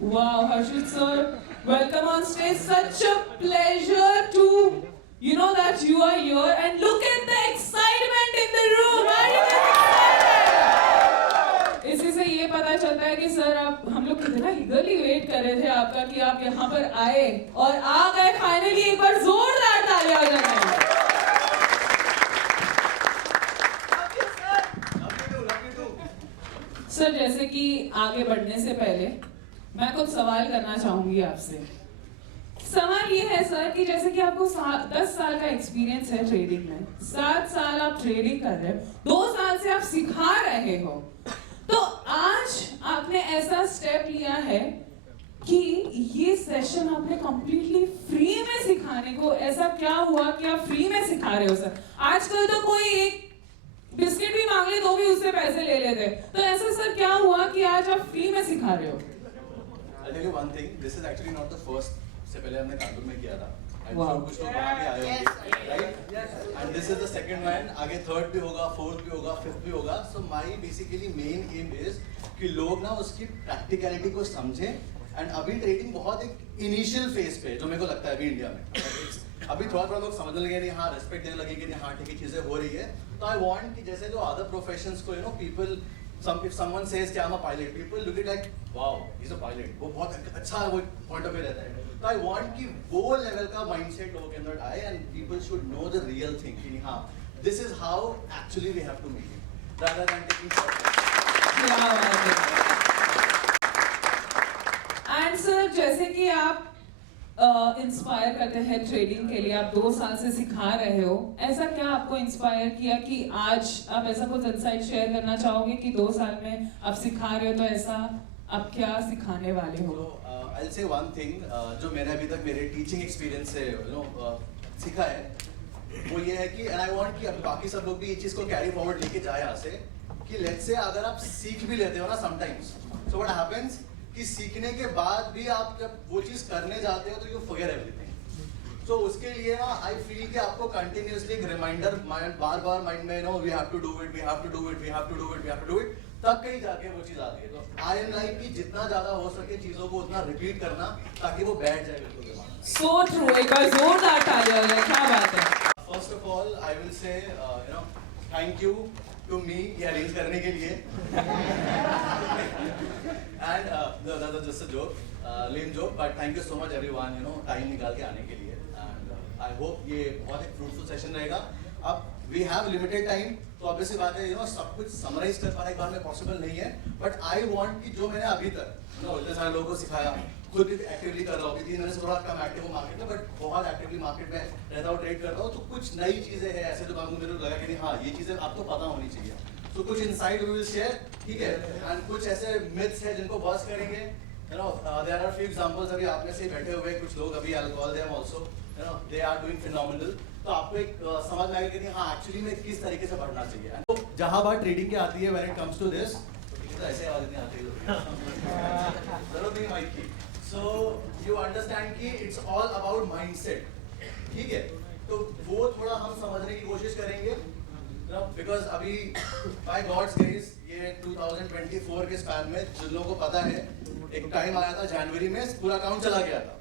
Wow, Harshit sir, welcome on stage. Such a pleasure to, that you are here and look at the excitement in the room. Are you excited? इसी से ये पता चलता है कि sir आप हम लोग कितना ईगरली वेट कर रहे थे आपका कि आप यहाँ पर आए और आ गए फाइनली। एक बार जोरदार तालियां हो जाए। सर जैसे कि आगे बढ़ने से पहले मैं कुछ सवाल करना चाहूंगी आपसे। सवाल ये है सर कि जैसे कि आपको 10 साल का एक्सपीरियंस है ट्रेडिंग में, 7 साल आप ट्रेडिंग कर रहे हो, 2 साल से आप सिखा रहे हो, तो आज आपने ऐसा स्टेप लिया है कि ये सेशन आपने कंप्लीटली फ्री में सिखाने को, ऐसा क्या हुआ कि आप फ्री में सिखा रहे हो सर? आजकल तो कोई एक बिस्किट भी मांग ले तो भी उससे पैसे ले लेते, तो ऐसा सर क्या हुआ कि आज आप फ्री में सिखा रहे हो? I'll tell you one thing. This is actually not the first. से पहले हमने कार्टून में किया था. Wow. कुछ लोग वहाँ भी आए होंगे, right? And this is the second one. आगे third भी होगा, fourth भी होगा, fifth भी होगा. So my basically main aim is कि लोग ना उसकी practicality को समझें. And अभी trading बहुत एक initial phase पे, जो मेरे को लगता है अभी इंडिया में. अभी थोड़ा लोग समझने लगे नहीं, हाँ रेस्पेक्ट देने लगे कि नहीं हाँ ठीक है चीजें हो रही है. तो I want कि जैसे जो other professions को people if someone says कि I'm a pilot, people look at like wow he's a pilot, वो बहुत अच्छा वो point of view रहता है. तो I want कि वो level का mindset लोगों के अंदर आए and people should know the real thing कि हाँ this is how actually we have to make it rather than taking shortcuts. And sir जैसे कि आप इंस्पायर करते हैं ट्रेडिंग के लिए, आप 2 साल से सिखा रहे हो, ऐसा क्या आपको इंस्पायर किया कि आज आप ऐसा कुछ इनसाइट शेयर करना चाहोगे कि 2 साल में आप सिखा रहे हो, तो ऐसा आप क्या सिखाने वाले हो? I'll say one thing, जो मैंने अभी तक मेरे टीचिंग एक्सपीरियंस से सीखा है वो ये है कि and I want कि बाकी सब लोग भी ये चीज़ को कैरी फॉरवर्ड लेके जाए यहाँ से कि लेट्स से अगर आप सीख भी लेते हो ना समटाइम्स, so what happens कि सीखने के बाद भी आप जब वो चीज़ करने जाते हो तो यू फॉरगेट एवरीथिंग. तो उसके लिए ना आई फील कि आपको कंटिन्यूअसली एक रिमाइंडर बार बार माइंड में we have to do it, we have to do it, we have to do it, we have to do it, तब कहीं जाके वो चीज़ आती है. तो आई एम लाइक कि जितना ज़्यादा हो सके चीज़ों को उतना रिपीट करना ताकि वो बैठ जाए बिल्कुल दिमाग. So true, एक बार जोरदार तालियां हो जाए, क्या बात है. First of all I will say thank you to me ये अरेंज करने के लिए. And that was just a joke, lame joke, but thank you so much everyone, time निकाल के आने के लिए. And I hope ये बहुत एक fruitful session रहेगा. अब we have limited time, तो obviously बात है सब कुछ summarize कर पाना एक बार में possible नहीं है. But I want कि जो मैंने अभी तक इतने सारे लोगों को सिखाया, खुद भी एक्टिवली कर रहा हूँ, 3 महीने से थोड़ा कम एक्टिव हूँ मार्केट में, बट बहुत एक्टिवली मार्केट में रहता हूँ, ट्रेड करता हूँ, तो कुछ नई चीज़ें हैं ऐसे जो मेरे को लगा कि नहीं हाँ ये चीज़ें आपको पता होनी चाहिए. तो कुछ इनसाइट वी विल शेयर, ठीक है, एंड कुछ ऐसे मिथ्स हैं जिनको बस्ट करेंगे. देयर आर फ्यू एग्जांपल्स अभी आप में से बैठे हुए कुछ लोग अभी I will call them also, they are doing phenomenal. तो आपको एक समझ में आएगा कि हाँ एक्चुअली में किस तरीके से बढ़ना चाहिए. तो जहां बात ट्रेडिंग की आती है when it comes to this, तो ऐसे आवाज नहीं आती जरूरत नहीं माइक की. सो यू अंडरस्टैंड कि इट्स ऑल अबाउट माइंडसेट, ठीक है. तो वो थोड़ा हम समझने की कोशिश करेंगे बिकॉज अभी बाय गॉड्स ग्रेस ये 2024 के स्पैन में जिन लोगों को पता है एक टाइम आया था जनवरी में पूरा अकाउंट चला गया था.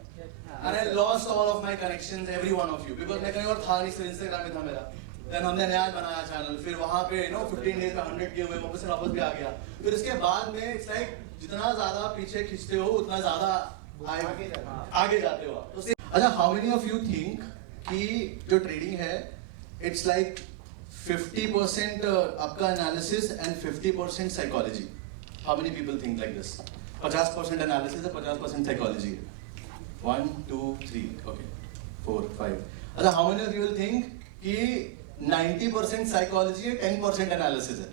And I lost all of my connections, every one of you, because मैं कहीं और था नहीं, सिर्फ इंस्टाग्राम में था मेरा. Then हमने नया बनाया चैनल, फिर वहाँ पे 15 डेज में 100 किए हुए, वापस भी आ गया. फिर इसके बाद में इट्स लाइक जितना ज्यादा पीछे खींचते हो उतना ज्यादा आगे जाते हो. तो अच्छा, how many of you think कि जो ट्रेडिंग है इट्स लाइक 50% आपका analysis and 50% psychology? How many people think like this? 50% analysis है, 50% साइकोलॉजी है. 1 2 3 ओके 4 5. अच्छा, how many of you will think कि 90% साइकोलॉजी है, 10% एनालिसिस है?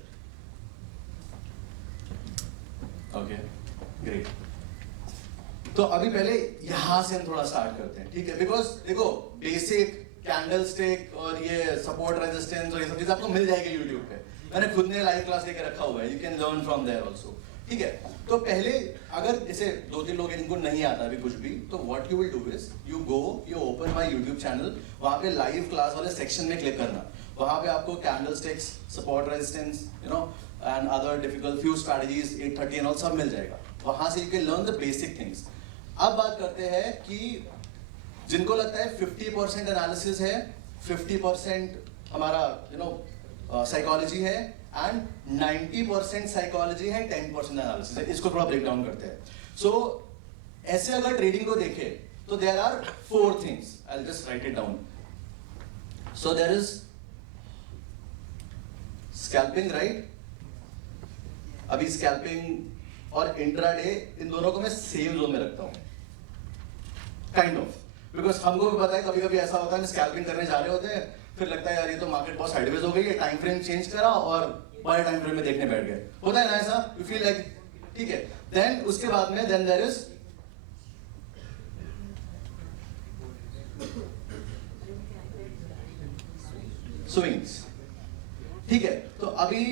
Okay great. तो अभी पहले यहां से हम थोड़ा स्टार्ट करते हैं, ठीक है. बिकॉज देखो बेसिक कैंडलस्टिक और ये सपोर्ट रेजिस्टेंस और ये सब चीज़ आपको मिल जाएगी यूट्यूब पे. मैंने खुद ने लाइव क्लास लेके रखा हुआ है, you can learn from there also, ठीक है. तो पहले अगर जैसे 2-3 लोग इनको नहीं आता अभी कुछ भी, तो what you will do is you go you open my YouTube channel, वहाँ पे लाइव क्लास वाले सेक्शन में क्लिक करना. वहाँ पे आपको candlesticks, support resistance, and other difficult few strategies 830 and all सब मिल जाएगा. वहां से you can learn the basic things. अब बात करते हैं कि जिनको लगता है 50% एनालिसिस है, 50% हमारा साइकोलॉजी है एंड 90% साइकोलॉजी है, 10% एनालिसिस है. इसको थोड़ा ब्रेक डाउन करते हैं. सो ऐसे अगर ट्रेडिंग को देखें तो there are 4 things. I will just write it down. So there is scalping, right? अभी स्कैल्पिंग और इंट्राडे इन दोनों को मैं सेम जोन में रखता हूं, काइंड ऑफ, बिकॉज हमको भी पता है कभी कभी ऐसा होता है स्कैल्पिंग करने जा रहे होते हैं, फिर लगता है यार ये तो मार्केट बहुत साइडवेज हो गई है, टाइम फ्रेम चेंज करा और बड़े टाइम फ्रेम में देखने बैठ गए. होता है ना ऐसा? यू फील लाइक ठीक है. देन उसके बाद में देन देयर इज स्विंग्स. ठीक है, तो अभी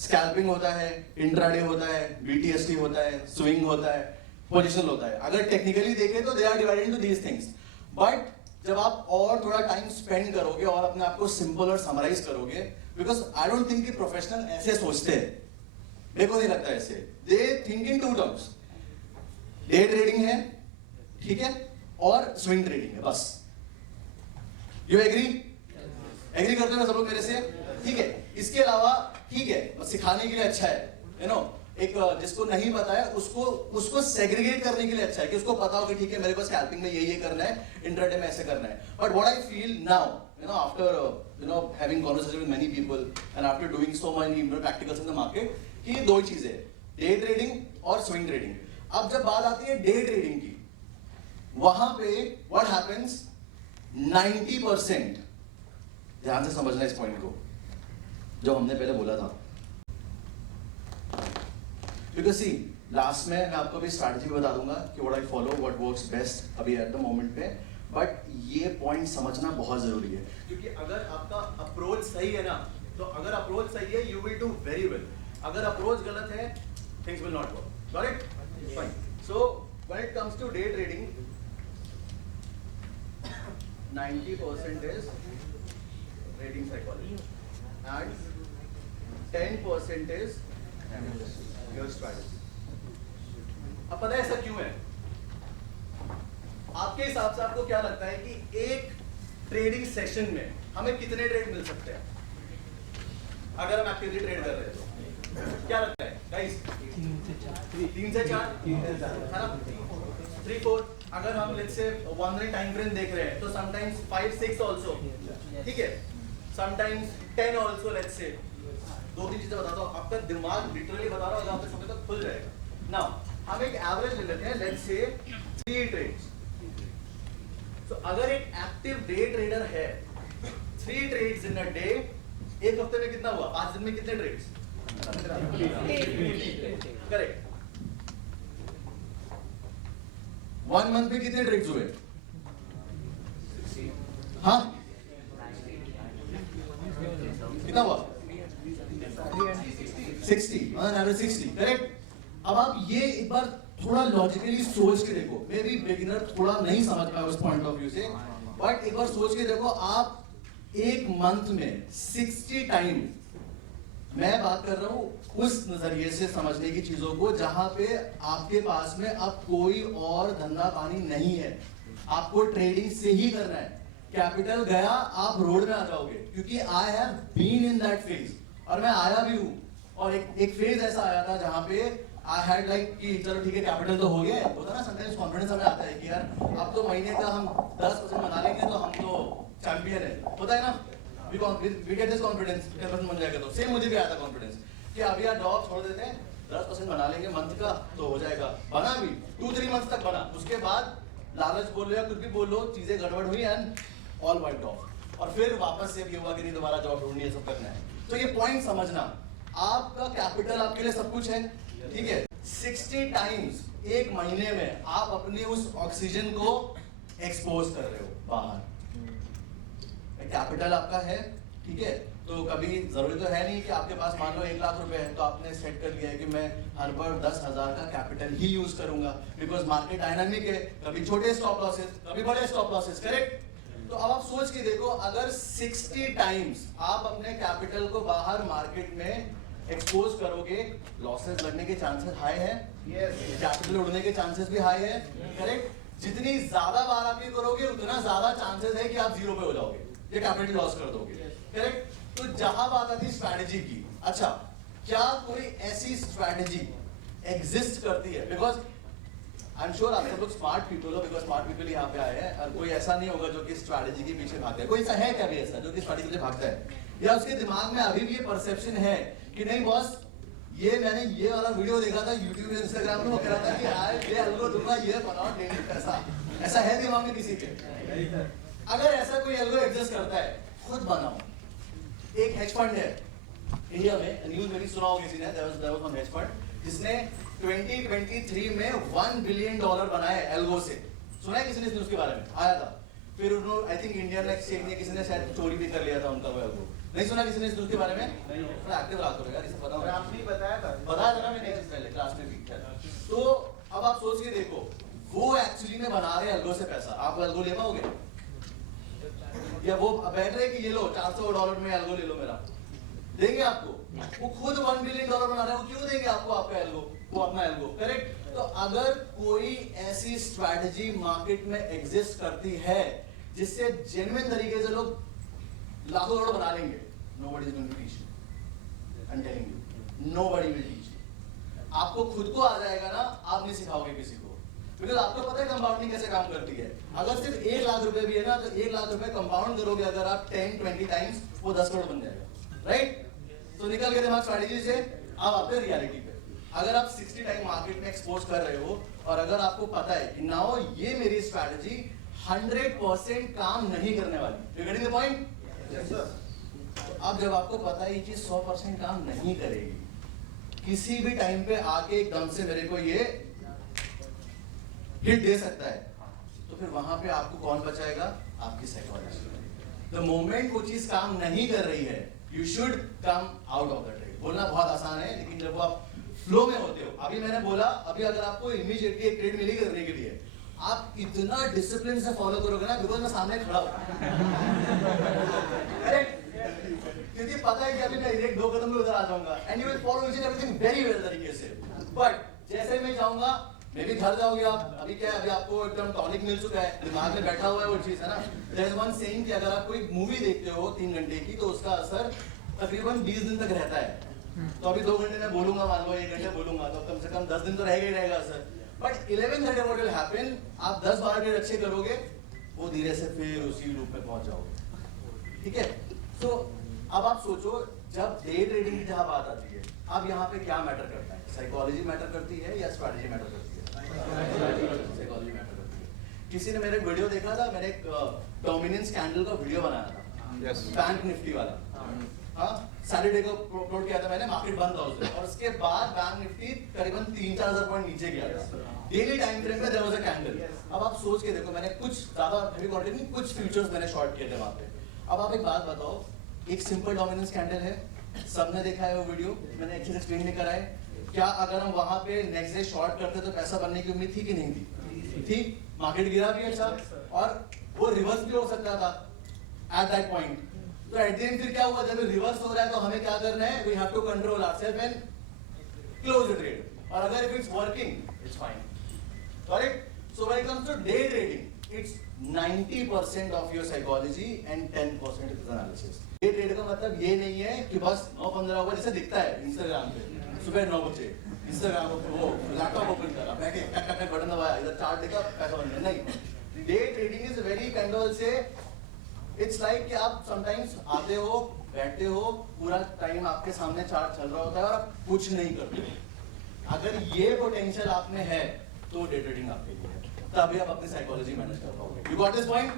स्कैल्पिंग होता है, इंट्राडे होता है, बीटीएसटी होता है, स्विंग होता है, पोजिशनल होता है. अगर टेक्निकली देखें तो they are divided into these things. But जब आप और थोड़ा टाइम स्पेंड करोगे और अपने आप को सिंपल और समराइज करोगे, बिकॉज आई डोंट थिंक कि प्रोफेशनल ऐसे सोचते हैं, मेरे को नहीं लगता ऐसे. They think in 2 terms. Day trading है, ठीक है, और स्विंग ट्रेडिंग है, बस. You agree? एग्री करते हो सब लोग मेरे से? ठीक है. इसके अलावा ठीक है, सिखाने के लिए अच्छा है, एक जिसको नहीं पता है उसको सेग्रीगेट करने के लिए अच्छा है कि उसको पता हो कि ठीक है मेरे को स्कैल्पिंग में ये करना है, इंट्राडे में ऐसे करना है. But what I feel now after having conversation with many people and after doing so many practicals in the market, कि ये 2 चीजें, डे ट्रेडिंग और स्विंग ट्रेडिंग. अब जब बात आती है डे ट्रेडिंग की, वहां पे व्हाट हैपेंस, 90%, ध्यान से समझना इस पॉइंट को जो हमने पहले बोला था. बिकॉज सी लास्ट में मैं आपको भी स्ट्रैटेजी बता दूंगा कि what I follow, what works best अभी एट द मोमेंट पे. बट ये पॉइंट समझना बहुत जरूरी है, क्योंकि अगर आपका अप्रोच सही है ना, तो अगर अप्रोच सही है you will do very well. अगर अप्रोच गलत है, things will not work. Got it? Fine. So when it comes to day trading, 90% इज trading psychology and 10% is your strategy. अब पता है ऐसा क्यों है? आपके हिसाब से आपको क्या लगता है कि एक ट्रेडिंग सेशन में हमें कितने ट्रेड मिल सकते हैं अगर हम एक्टिवली ट्रेड कर रहे हैं? तो क्या लगता है गाइस? 3 से 4 है ना? 3-4. अगर हम let's say 1 minute time frame देख रहे हैं तो समटाइम्स 5-6 आल्सो, ठीक है, समटाइम्स 10 आल्सो. लेट्स से 2-3 चीजें बताता हूं, आपका दिमाग लिटरली बता रहा हूं, आपके समय तक खुल जाएगा. नाउ हम एक एवरेज ले लेते हैं, लेट्स से 3 ट्रेड्स. सो अगर एक एक्टिव डे ट्रेडर है, 3 ट्रेड्स इन अ डे, एक हफ्ते में कितना हुआ? 5 दिन में कितने ट्रेड्स? करेक्ट. 1 मंथ में कितने ट्रेड्स हुए? हाँ, कितना हुआ? 60, एवरेज 60, करेक्ट. अब आप ये एक बार थोड़ा लॉजिकली सोच के देखो. मे बी बिगिनर थोड़ा नहीं समझ पाया उस पॉइंट ऑफ व्यू से, बट एक बार सोच के देखो. आप एक मंथ में 60 टाइम, मैं बात कर रहा हूं उस नजरिए से समझने की चीजों को जहां पे आपके पास में अब कोई और धंधा पानी नहीं है, आपको ट्रेडिंग से ही करना है. कैपिटल गया, आप रोड में आ जाओगे, क्योंकि I have been in that phase, और मैं आया भी हूं. और एक फेज ऐसा आया था जहां पे आई हैड लाइक कि चलो ठीक है कैपिटल तो हो गया. होता ना समटाइम्स कॉन्फिडेंस हमें आता है कि यार अब तो महीने का हम 10% बना लेंगे तो हम तो चैंपियन है. होता है ना, वी गेट दिस कॉन्फिडेंस. 10% बन जाएगा तो सेम मुझे भी आया था कॉन्फिडेंस कि अभी यार जॉब छोड़ देते हैं, 10% बना लेंगे मंथ का तो हो जाएगा. बना भी 2-3 मंथ तक बना. उसके बाद लालच बोल लो या कुछ भी बोल लो, चीजें गड़बड़ हुई एंड ऑल वाइट ऑफ. और फिर वापस से ये हुआ कि नहीं दोबारा जॉब ढूंढनी है, सब करना है. तो ये पॉइंट समझना, आपका कैपिटल आपके लिए सब कुछ है, ठीक है. 60 टाइम्स एक महीने में आप अपनी उस ऑक्सीजन को एक्सपोज कर रहे हो बाहर. कैपिटल आपका है, ठीक है. तो कभी जरूरी तो है नहीं कि आपके पास मान लो 1 लाख रुपए है तो आपने सेट कर लिया है कि मैं हर बार 10,000 का कैपिटल ही यूज करूंगा, बिकॉज मार्केट डायनामिक है. कभी छोटे स्टॉप लॉसेस, कभी बड़े स्टॉप लॉसेस, करेक्ट. तो अब आप सोच के देखो, अगर 60 टाइम्स आप अपने कैपिटल को बाहर मार्केट में एक्सपोज करोगे, लॉसेस लगने के चांसेस हाई है, कैपिटल उड़ने के चांसेस भी हाई है, करेक्ट? जितनी ज्यादा बार आप ये करोगे उतना ज्यादा चांसेस है कि आप जीरो पे हो जाओगे, ये कैपिटल लॉस कर दोगे, करेक्ट? तो जहां बात आती है स्ट्रैटेजी की, अच्छा क्या कोई ऐसी स्ट्रैटेजी एग्जिस्ट करती है? बिकॉज आई एम श्योर आप सब लोग स्मार्ट पीपल हो, बिकॉज स्मार्ट पीपल यहाँ पे आए हैं, और कोई ऐसा नहीं होगा जो कि स्ट्रैटेजी के पीछे भागता है। कोई ऐसा है क्या भी ऐसा जो कि स्ट्रैटेजी के पीछे भागता है, या उसके दिमाग में अभी भी ये परसेप्शन है कि नहीं बॉस, ये मैंने ये वाला वीडियो देखा था यूट्यूब इंस्टाग्राम में, वो कह रहा था कि यार ये अलगो दूंगा, ये बनाओ डेली पैसा, ऐसा है दिमाग में किसी के? अगर ऐसा कोई अलगो एग्जिस्ट करता है, खुद बनाओ। एक हेज फंड है इंडिया में, न्यूज में भी सुना होगा किसी ने, there was one hedge fund जिसने 2023 में $1 बिलियन बनाए एल्गो से। सुना है किसी ने न्यूज़ के बारे में? आया था, फिर उन्होंने आई थिंक इंडियन एक्सचेंज ने किसी ने शायद चोरी भी कर लिया था उनका वो एल्गो। नहीं सुना किसी ने न्यूज़ के बारे में? नहीं, एक्टिव रहा करो यार, इसे पता होगा। आपने बताया था ना मैंने पहले क्लास में भी किया था। तो अब आप सोच के देखो, वो एक्चुअली में बना रहे एल्गो से पैसा, आप एल्गो ले पाओगे? या वो बैठ रहे कि ये लो $400 में एल्गो ले लो मेरा, देंगे आपको? वो खुद $1 बिलियन बना रहे हैं, वो क्यों देंगे आपको आपका एल्गो, वो अपना एल्गो, करेक्ट? तो अगर कोई ऐसी स्ट्रैटेजी मार्केट में एग्जिस्ट करती है जिससे जेन्युइन तरीके से लोग लाखों करोड़ बना लेंगे, nobody is going to teach you. I'm telling you, nobody will teach you. आपको खुद को आ जाएगा ना, आप नहीं सिखाओगे किसी को, बिकॉज आपको पता है कंपाउंडिंग कैसे काम करती है। अगर सिर्फ 1 लाख रुपए भी है ना, तो 1 लाख रुपए कंपाउंड करोगे अगर आप 10-20 टाइम्स, वो 10 करोड़ बन जाएगा, राइट? तो निकल गए दिमाग स्ट्रैटेजी से, अब आते रियलिटी पे। अगर आप 60 टाइम मार्केट में एक्सपोज कर रहे हो, और अगर आपको पता है कि नाउ ये मेरी स्ट्रैटेजी 100% काम नहीं करने वाली, you getting the point? Yes sir. अब जब आपको पता है ये चीज 100% काम नहीं करेगी, किसी भी टाइम पे आके एकदम से मेरे को ये हिट दे सकता है, तो फिर वहां पे आपको कौन बचाएगा? आपकी साइकोलॉजी। द मोमेंट वो चीज काम नहीं कर रही है, you should come out of the trade. बोलना बहुत आसान है, लेकिन जब आप फ्लो में होते हो, अभी मैंने बोला, अभी अगर आपको इमीडिएटली एक ट्रेड मिली करने के लिए, आप इतना डिसिप्लिन से फॉलो करोगे ना, बिकॉज मैं सामने खड़ा हूं, क्योंकि पता है कि अभी मैं एक 2 कदम में उधर आ जाऊंगा, and you will follow each and everything very well तरीके से। बट जैसे मैं जाऊंगा, मे भी घर जाओगे आप, अभी क्या है, अभी आपको एकदम टॉनिक मिल चुका है, दिमाग में बैठा हुआ है वो चीज, है ना? देयर इज वन सेइंग कि अगर आप कोई मूवी देखते हो 3 घंटे की, तो उसका असर तकरीबन 20 दिन तक रहता है। तो अभी 2 घंटे में बोलूंगा, मान लो 1 घंटे बोलूंगा, तो कम से कम 10 दिन तो रहेगा ही रहेगा असर। बट 11 व्हाट विल हैपन, आप 10-12 ट्रेड अच्छे करोगे, वो धीरे से फिर उसी लूप में पहुंच जाओगे, ठीक है? तो अब आप सोचो, जब डे ट्रेडिंग की जहां बात आती है, अब यहाँ पे क्या मैटर करता है? साइकोलॉजी मैटर करती है या स्ट्रैटेजी मैटर करती है? साइकोलॉजी मैटर करती है। किसी ने मेरे वीडियो देखा था, मैंने एक डोमिनेंस कैंडल का वीडियो बनाया था, बैंक निफ्टी वाला, हाँ, सैटरडे को अपलोड किया था मैंने, मार्केट बंद था उस दिन, और उसके बाद बैंक निफ्टी करीबन 3-4 हजार पॉइंट नीचे गया था। डेली टाइम फ्रेम में देयर वाज अ कैंडल। अब आप सोच के देखो, मैंने कुछ ज्यादा हेवी क्वांटिटी नहीं, कुछ फ्यूचर्स मैंने शॉर्ट किए थे वहां पे। अब आप एक बात बताओ, एक सिंपल डोमिनेंस कैंडल है, सबने देखा है वो वीडियो, मैंने अच्छे से एक्सप्लेन भी करा है। क्या अगर हम वहां पे नेक्स्ट डे शॉर्ट करते तो पैसा बनने की उम्मीद थी कि नहीं थी? थी। मार्केट गिरा भी अच्छा, और वो रिवर्स भी हो सकता था एट दैट पॉइंट। तो एट द एंड फिर क्या हुआ, जब रिवर्स हो रहा है तो हमें क्या करना है? We have to control ourselves and close the trade. और अगर if it's working, it's fine, correct? So when it comes to day trading, it's 90% of your psychology and 10% is analysis. Day trade का मतलब ये नहीं है कि बस 9-15 होगा जैसे दिखता है इंस्टाग्राम पे, सुबह 9 बजे इंस्टाग्राम वो लैपटॉप ओपन करा, बैठे टक टक टक बटन दबाया, इधर चार्ट देखा, पैसा बन गया। नहीं, day trading is very kind of से, इट्स लाइक कि आप समटाइम्स आते हो, बैठते हो, पूरा टाइम आपके सामने चार्ट चल रहा होता है और आप कुछ नहीं करते। अगर ये पोटेंशियल आप में है तो डे ट्रेडिंग आपके लिए है, तभी आप अपनी साइकोलॉजी मैनेज कर पाओगे। You got this point?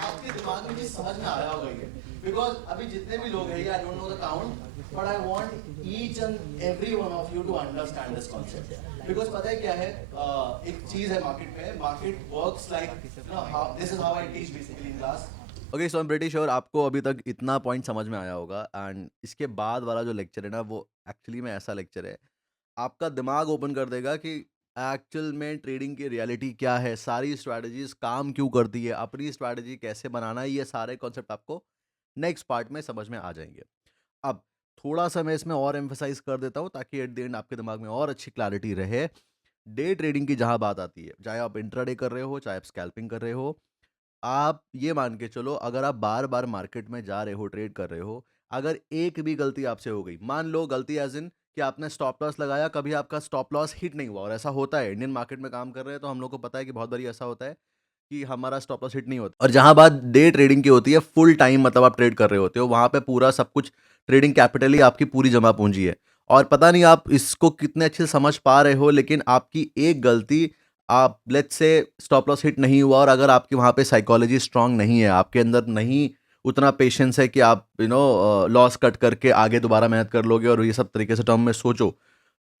आपके दिमाग में चीज समझ में आया होगा ये, बिकॉज अभी जितने भी लोग हैं, I don't know the count, but I want each and every one of you to understand this concept. Because पता है क्या है, एक चीज है मार्केट में, market works like, this is how I teach basically in class. Okay, so I am pretty sure आपको अभी तक इतना पॉइंट समझ में आया होगा, एंड इसके बाद वाला जो लेक्चर है ना, वो एक्चुअली में ऐसा लेक्चर है, आपका दिमाग ओपन कर देगा कि एक्चुअल में ट्रेडिंग की रियलिटी क्या है, सारी स्ट्रैटेजीज काम क्यों करती है, अपनी स्ट्रैटेजी कैसे बनाना है, ये सारे कॉन्सेप्ट आपको नेक्स्ट पार्ट में समझ में आ जाएंगे। अब थोड़ा-सा मैं इसमें और एम्फसाइज़ कर देता हूँ ताकि एट द एंड आपके दिमाग में और अच्छी क्लैरिटी रहे। डे ट्रेडिंग की जहाँ बात आती है, चाहे आप इंट्राडे कर रहे हो, चाहे आप स्कैल्पिंग कर रहे हो, आप ये मान के चलो अगर आप बार-बार मार्केट में जा रहे हो, ट्रेड कर रहे हो, अगर एक भी गलती आपसे हो गई, मान लो गलती ऐज़ इन कि आपने स्टॉप लॉस लगाया, कभी आपका स्टॉप लॉस हिट नहीं हुआ और ऐसा होता है, इंडियन मार्केट में काम कर रहे हैं तो हम लोग को पता है कि बहुत बारी ऐसा होता है कि हमारा स्टॉप लॉस हिट नहीं होता। और जहाँ बात डे ट्रेडिंग की होती है, फुल टाइम मतलब आप ट्रेड कर रहे होते हो, वहाँ पे पूरा सब कुछ ट्रेडिंग कैपिटल ही आपकी पूरी जमा पूँजी है। और पता नहीं आप इसको कितने अच्छे से समझ पा रहे हो, लेकिन आपकी एक गलती, आप let's say stop loss hit नहीं हुआ और अगर आपकी वहाँ पे साइकोलॉजी स्ट्रांग नहीं है, आपके अंदर नहीं उतना पेशेंस है कि आप लॉस कट करके आगे दोबारा मेहनत कर लोगे और ये सब तरीके से टर्म में सोचो,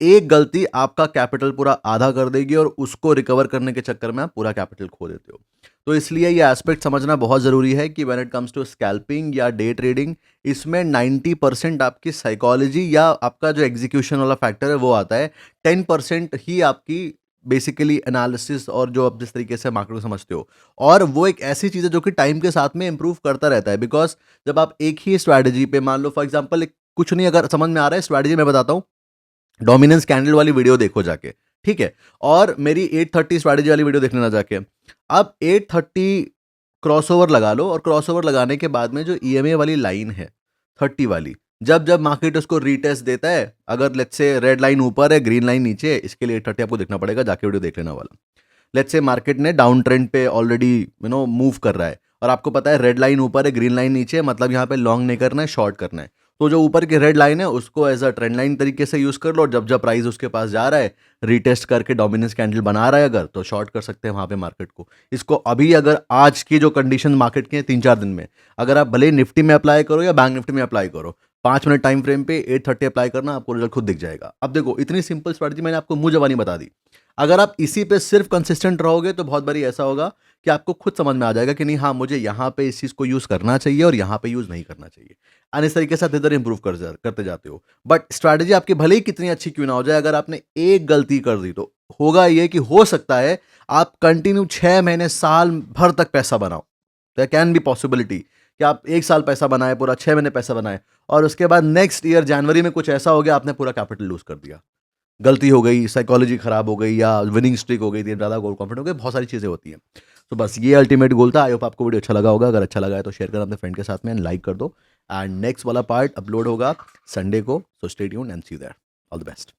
एक गलती आपका कैपिटल पूरा आधा कर देगी और उसको रिकवर करने के चक्कर में आप पूरा कैपिटल खो देते हो। तो इसलिए ये एस्पेक्ट समझना बहुत ज़रूरी है कि when it comes to scalping या डे ट्रेडिंग, इसमें 90% आपकी साइकोलॉजी या आपका जो एग्जीक्यूशन वाला फैक्टर है वो आता है। 10% ही आपकी बेसिकली एनालिसिस और जो आप जिस तरीके से मार्केट को समझते हो, और वो एक ऐसी चीज़ है जो कि टाइम के साथ में इम्प्रूव करता रहता है। बिकॉज जब आप एक ही स्ट्रैटेजी पे, मान लो फॉर एग्जाम्पल, कुछ नहीं अगर समझ में आ रहा है स्ट्रैटेजी, मैं बताता हूँ, डोमिनेंस कैंडल वाली वीडियो देखो जाके, ठीक है, और मेरी 830 स्ट्रैटेजी वाली वीडियो देख लेना जाके। अब 830 क्रॉसओवर लगा लो और क्रॉसओवर लगाने के बाद में जो ईएमए वाली लाइन है 30 वाली, जब जब मार्केट उसको रीटेस्ट देता है, अगर लेट्स से रेड लाइन ऊपर है, ग्रीन लाइन नीचे है, इसके लिए 830 आपको देखना पड़ेगा, जाके वीडियो देख लेना वाला। लेट्स से मार्केट ने डाउन ट्रेंड पे ऑलरेडी मूव कर रहा है और आपको पता है रेड लाइन ऊपर है, ग्रीन लाइन नीचे है, मतलब यहाँ पे लॉन्ग नहीं करना है, शॉर्ट करना है। तो जो ऊपर की रेड लाइन है उसको एज अ ट्रेंड लाइन तरीके से यूज़ कर लो, जब जब प्राइस उसके पास जा रहा है, रीटेस्ट करके डोमिनेंस कैंडल बना रहा है अगर, तो शॉर्ट कर सकते हैं वहाँ पे मार्केट को। इसको अभी अगर आज की जो कंडीशन मार्केट की है 3-4 दिन में, अगर आप भले निफ्टी में अप्लाई करो या बैंक निफ्टी में अप्लाई करो, 5 मिनट टाइम फ्रेम पे 830 अप्लाई करना, आपको रिजल्ट खुद दिख जाएगा। अब देखो, इतनी सिंपल स्ट्रैटेजी मैंने आपको मुंह जबानी बता दी। अगर आप इसी पे सिर्फ कंसिस्टेंट रहोगे तो बहुत बारी ऐसा होगा कि आपको खुद समझ में आ जाएगा कि नहीं, हाँ मुझे यहाँ पे इस चीज़ को यूज़ करना चाहिए और यहाँ पे यूज़ नहीं करना चाहिए। एंड इस तरीके से आप इधर इंप्रूव करते जाते हो। बट स्ट्रैटेजी आपकी भले ही कितनी अच्छी क्यों ना हो जाए, अगर आपने एक गलती कर दी तो होगा ये कि हो सकता है आप कंटिन्यू 6 महीने, साल भर तक पैसा बनाओ। देयर कैन बी पॉसिबिलिटी कि आप 1 साल पैसा बनाए, पूरा 6 महीने पैसा बनाए, और उसके बाद नेक्स्ट ईयर जनवरी में कुछ ऐसा हो गया, आपने पूरा कैपिटल लूज़ कर दिया। गलती हो गई, साइकोलॉजी खराब हो गई, या विनिंग स्ट्रीक हो गई थी, ज़्यादा गोल कॉन्फिडेंट हो गए, बहुत सारी चीज़ें होती हैं। तो बस ये अल्टीमेट गोल था। आई होप आपको वीडियो अच्छा लगा होगा। अगर अच्छा लगा है तो शेयर करना अपने फ्रेंड के साथ में एंड लाइक कर दो। एंड नेक्स्ट वाला पार्ट अपलोड होगा संडे को, so stay tuned and see you there. All the best.